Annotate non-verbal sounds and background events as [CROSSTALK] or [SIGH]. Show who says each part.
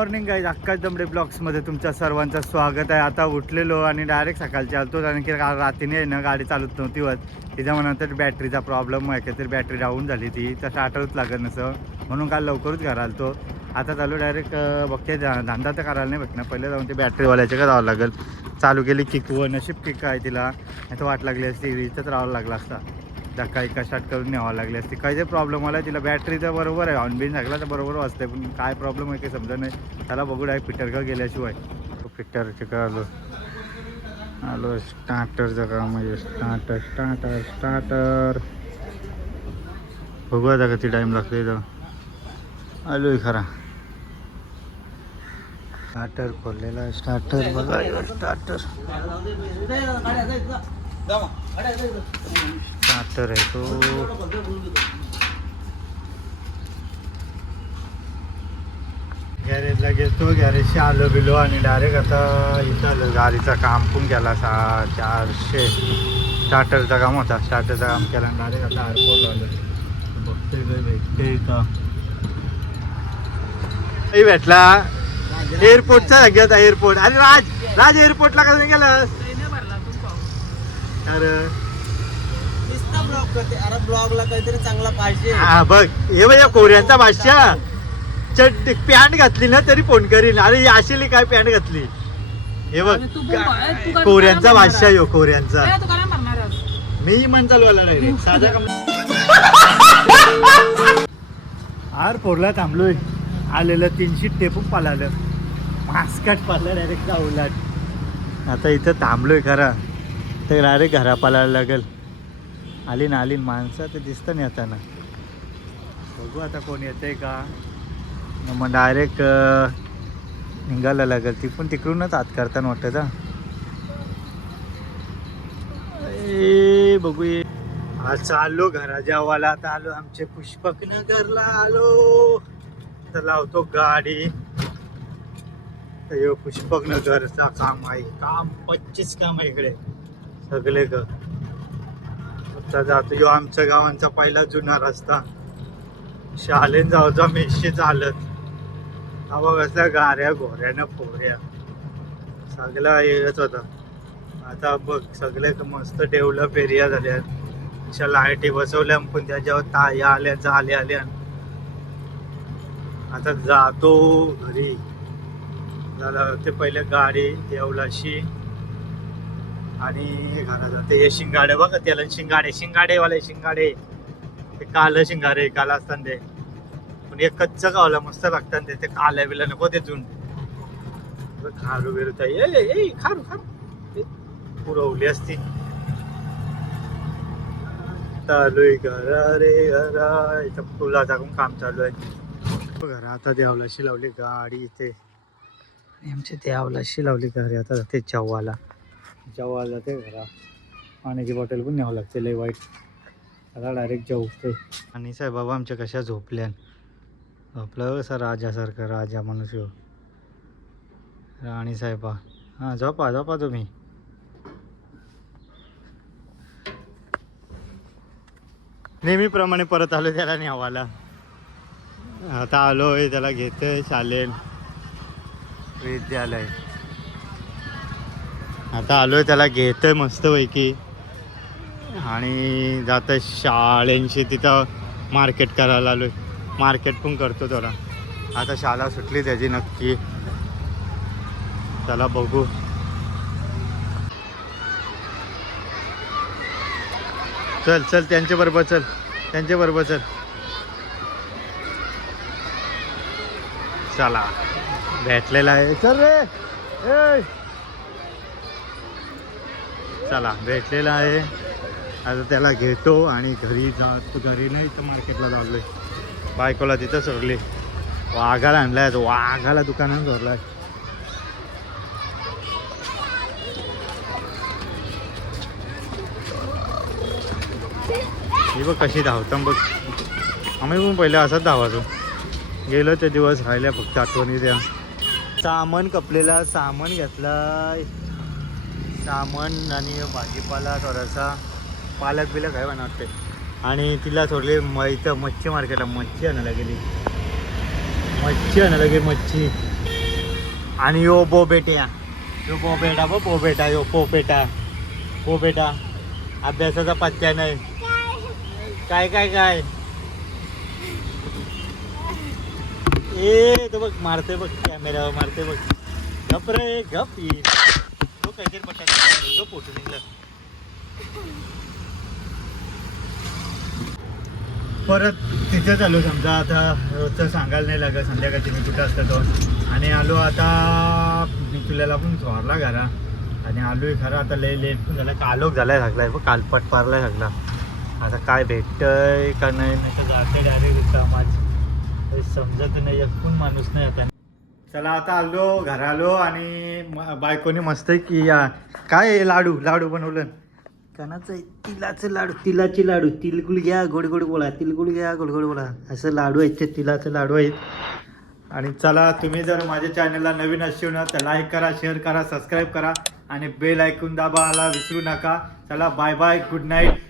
Speaker 1: Morning guys आकाश दमडे ब्लॉक्समध्ये तुमच्या सर्वांचं स्वागत आहे. आता उठलेलो आणि डायरेक्ट सकाळची आलतो कारण की रात्रीने आहे ना गाडी चालत नव्हती होत. त्याच्यामुळे बॅटरीचा प्रॉब्लेम आहे काहीतरी बॅटरी डाऊन झाली ती. तर स्टार्टरच लागत नसं. म्हणून काल लवकरच घर आलतो. आता चालू डायरेक्ट बघते धा- धंदा तर करायला नाही भेटणार. पहिले जाऊन ते बॅटरीवाल्याचे का जावं लागेल. चालू केली किक व नशीब किक आहे तिला. नाही तर वाट लागली असती इथंच राहावं लागला असता. धक्का एका स्टार्ट करून न्यावं लागली असते. काही जे प्रॉब्लेम आला तिला बॅटरीचा बरोबर आहे. ऑनबिन लागला तर बरोबर वाचते पण काय प्रॉब्लेम आहे काही समजा नाही. त्याला बघू डाय फिटर का गेल्याशिवाय. फिटरचे का आलो. आलो स्टार्टरचं का म्हणजे स्टार्टर स्टार्टर स्टार्टर बघू आता किती टाईम लागतो इथं. आहे खरा. स्टार्टर खोललेला आहे. स्टार्टर बघा स्टार्टर स्टार्टर आहे तो. गॅरेजला गेलतो गॅरेजशी आलो बिलो आणि डायरेक्ट आता इथं आलो. गाडीचं काम पण केला सा चारशे. स्टार्टरचं काम होता. स्टार्टरचं काम केलं आणि डायरेक्ट आता एअरपोर्टला आलो. भेटते का नाही भेटला. एअरपोर्टचा जाग्यात एअरपोर्ट अरे राज! राज एअरपोर्टला कसं नाही गेलास? अरे.
Speaker 2: ब्लॉग करते अरे ब्लॉगला काहीतरी चांगला पाहिजे.
Speaker 1: हा बघ हे बघ या कोऱ्यांचा भाषा चट पॅन्ट घातली ना तरी फोन करीन. अरे आशिली काय पॅन्ट घातली? हे बघ
Speaker 3: तू पण बघ, तू काय
Speaker 1: कोऱ्यांचा भाषा यो कोऱ्यांचा
Speaker 3: काय तू काय मारणार आहेस?
Speaker 1: मी मन चालवायला डायरेक्ट [LAUGHS] साधा काम आर पोरला थांबलोय. आलेलं तीनशे टेपून पालालं. मास्काट पाला डायरेक्ट जाऊलाट आता इथं थांबलोय खरा. तर डायरेक्ट घरा पालायला लागेल. आली ना आली माणसं तर दिसतं नाही आता ना. बघू आता कोण येते का. मग डायरेक्ट निघायला लागेल. ती पण तिकडूनच आत करताना वाटतं ए बघू ये. आज चाललो घराच्या वाला आता आलो आमचे पुष्पक नगरला आलो. तर लावतो गाडी. पुष्पक नगरचा काम आहे. काम पच्चीस काम आहे इकडे. सगळे ग आता जातो. यो आमच्या गावांचा पहिला जुना रस्ता. शालेन जाऊचा मेशी चालत हा बघ असल्या गाऱ्या घोऱ्यानं फोऱ्या सगळा येत होता. आता बघ सगळे मस्त डेव्हलप एरिया झाल्यात अशा लाईटी बसवल्या पण त्याच्यावर ताया आल्या झाल्या आल्या. आता जातो घरी. झालं ते पहिले गाडी देवलाशी. आणि घरात जाते हे शिंगाडे बघा त्याला शिंगाडे शिंगाडेवाले शिंगाडे. ते काल शिंगाडे काल असतात ते. पण एक कच्च गावला मस्त लागतात ते ते काल्या बिला नको ते जुन खारू बिरू ताई ए खारू खारू. पुरवली असती. चालू आहे घरा रे घरा इथं फुला टाकून काम चालू आहे. घरा आता देवलाशी लावली गाडी इथे. आमच्या आमची देवलाशी लावली घरी आता ते जव्वाला जव्वाला जाते घरा. पाण्याची बॉटल पण न्यावं लागते लय वाईट. आता डायरेक्ट जेवते आणि साहेबाबा आमच्या कशा झोपल्यान झोपलं कसं राजासारखं राजा मनुष्य. राणी साहेबा हां. झोपा झोपा तुम्ही. नेहमीप्रमाणे परत आलो त्याला न्यावाला आता आलोय त्याला घेतोय शालेन विद्यालय. आता आलो आहे त्याला घेतोय मस्तपैकी. आणि जातं शाळेंशी तिथं मार्केट करायला आलोय. मार्केट पण करतो त्याला. आता शाळा सुटली त्याची नक्की. त्याला बघू. चल चल त्यांच्या बरोबर चल. त्यांच्या बरोबर चल. चला. भेटलेला आहे. चल रे! ए! चला भेटलेला आहे. आता त्याला घेतो आणि घरी जातो घरी नाही तर मार्केटला लागलोय बायकोला तिथं सोडली. वाघाला आणलाय तो वाघाला दुकानात आहे ही बघ कशी धावतं बघ. आम्ही पण पहिले असंच धावायचो. गेलो ते दिवस राहिल्या फक्त आठवणी त्या. सामान कपलेला सामान घेतला सामान आणि भाजीपाला थोडासा पालक बिलक आहे म्हणा वाटते आणि तिला थोडले म इथं मच्छी मार्केटला मच्छी आणायला गेली. मच्छी आणायला गेली मच्छी. आणि यो बो बेट्या यो बोबेटा बो बोबेटा यो पो बेटा. पो बेटा अभ्यासाचा पत्त्या नाही. काय काय काय? ए तो बघ मारते बघ कॅमेरावर मारते बघ. गप रे गप. ये तो फोटो निघला. परत तिथे आलो समजा आता रोजचं सांगायला नाही लागत संध्याकाळची मी कुठं असतो तो आणि आलो आता मी तुला पण झोरला घरा. आणि आलोय खरं आता लय लेट पण झाला कालोख झालाय लागलाय बघ कालपट पारलाय लागला आता काय भेटतंय का नाही नाही तर जाते डायरेक्ट कामाच समजत नाही एकूण माणूस नाही आता. चला आता आलो घरा आलो आणि म- बायकोनी मस्त की या काय आहे लाडू? लाडू बनवलं. कणाचं आहे? तिलाचं लाडू तिलाचे लाडू. तिलगुळ घ्या गोड गोड बोला. तिलगुळ घ्या गोड गोड बोला. असं लाडू आहेत ते तिलाचे लाडू आहेत. आणि चला तुम्ही जर माझ्या चॅनलला नवीन असेल ना तर लाईक करा शेअर करा सबस्क्राईब करा. आणि बेल ऐकून दाबायला विसरू नका. चला बाय बाय गुड नाईट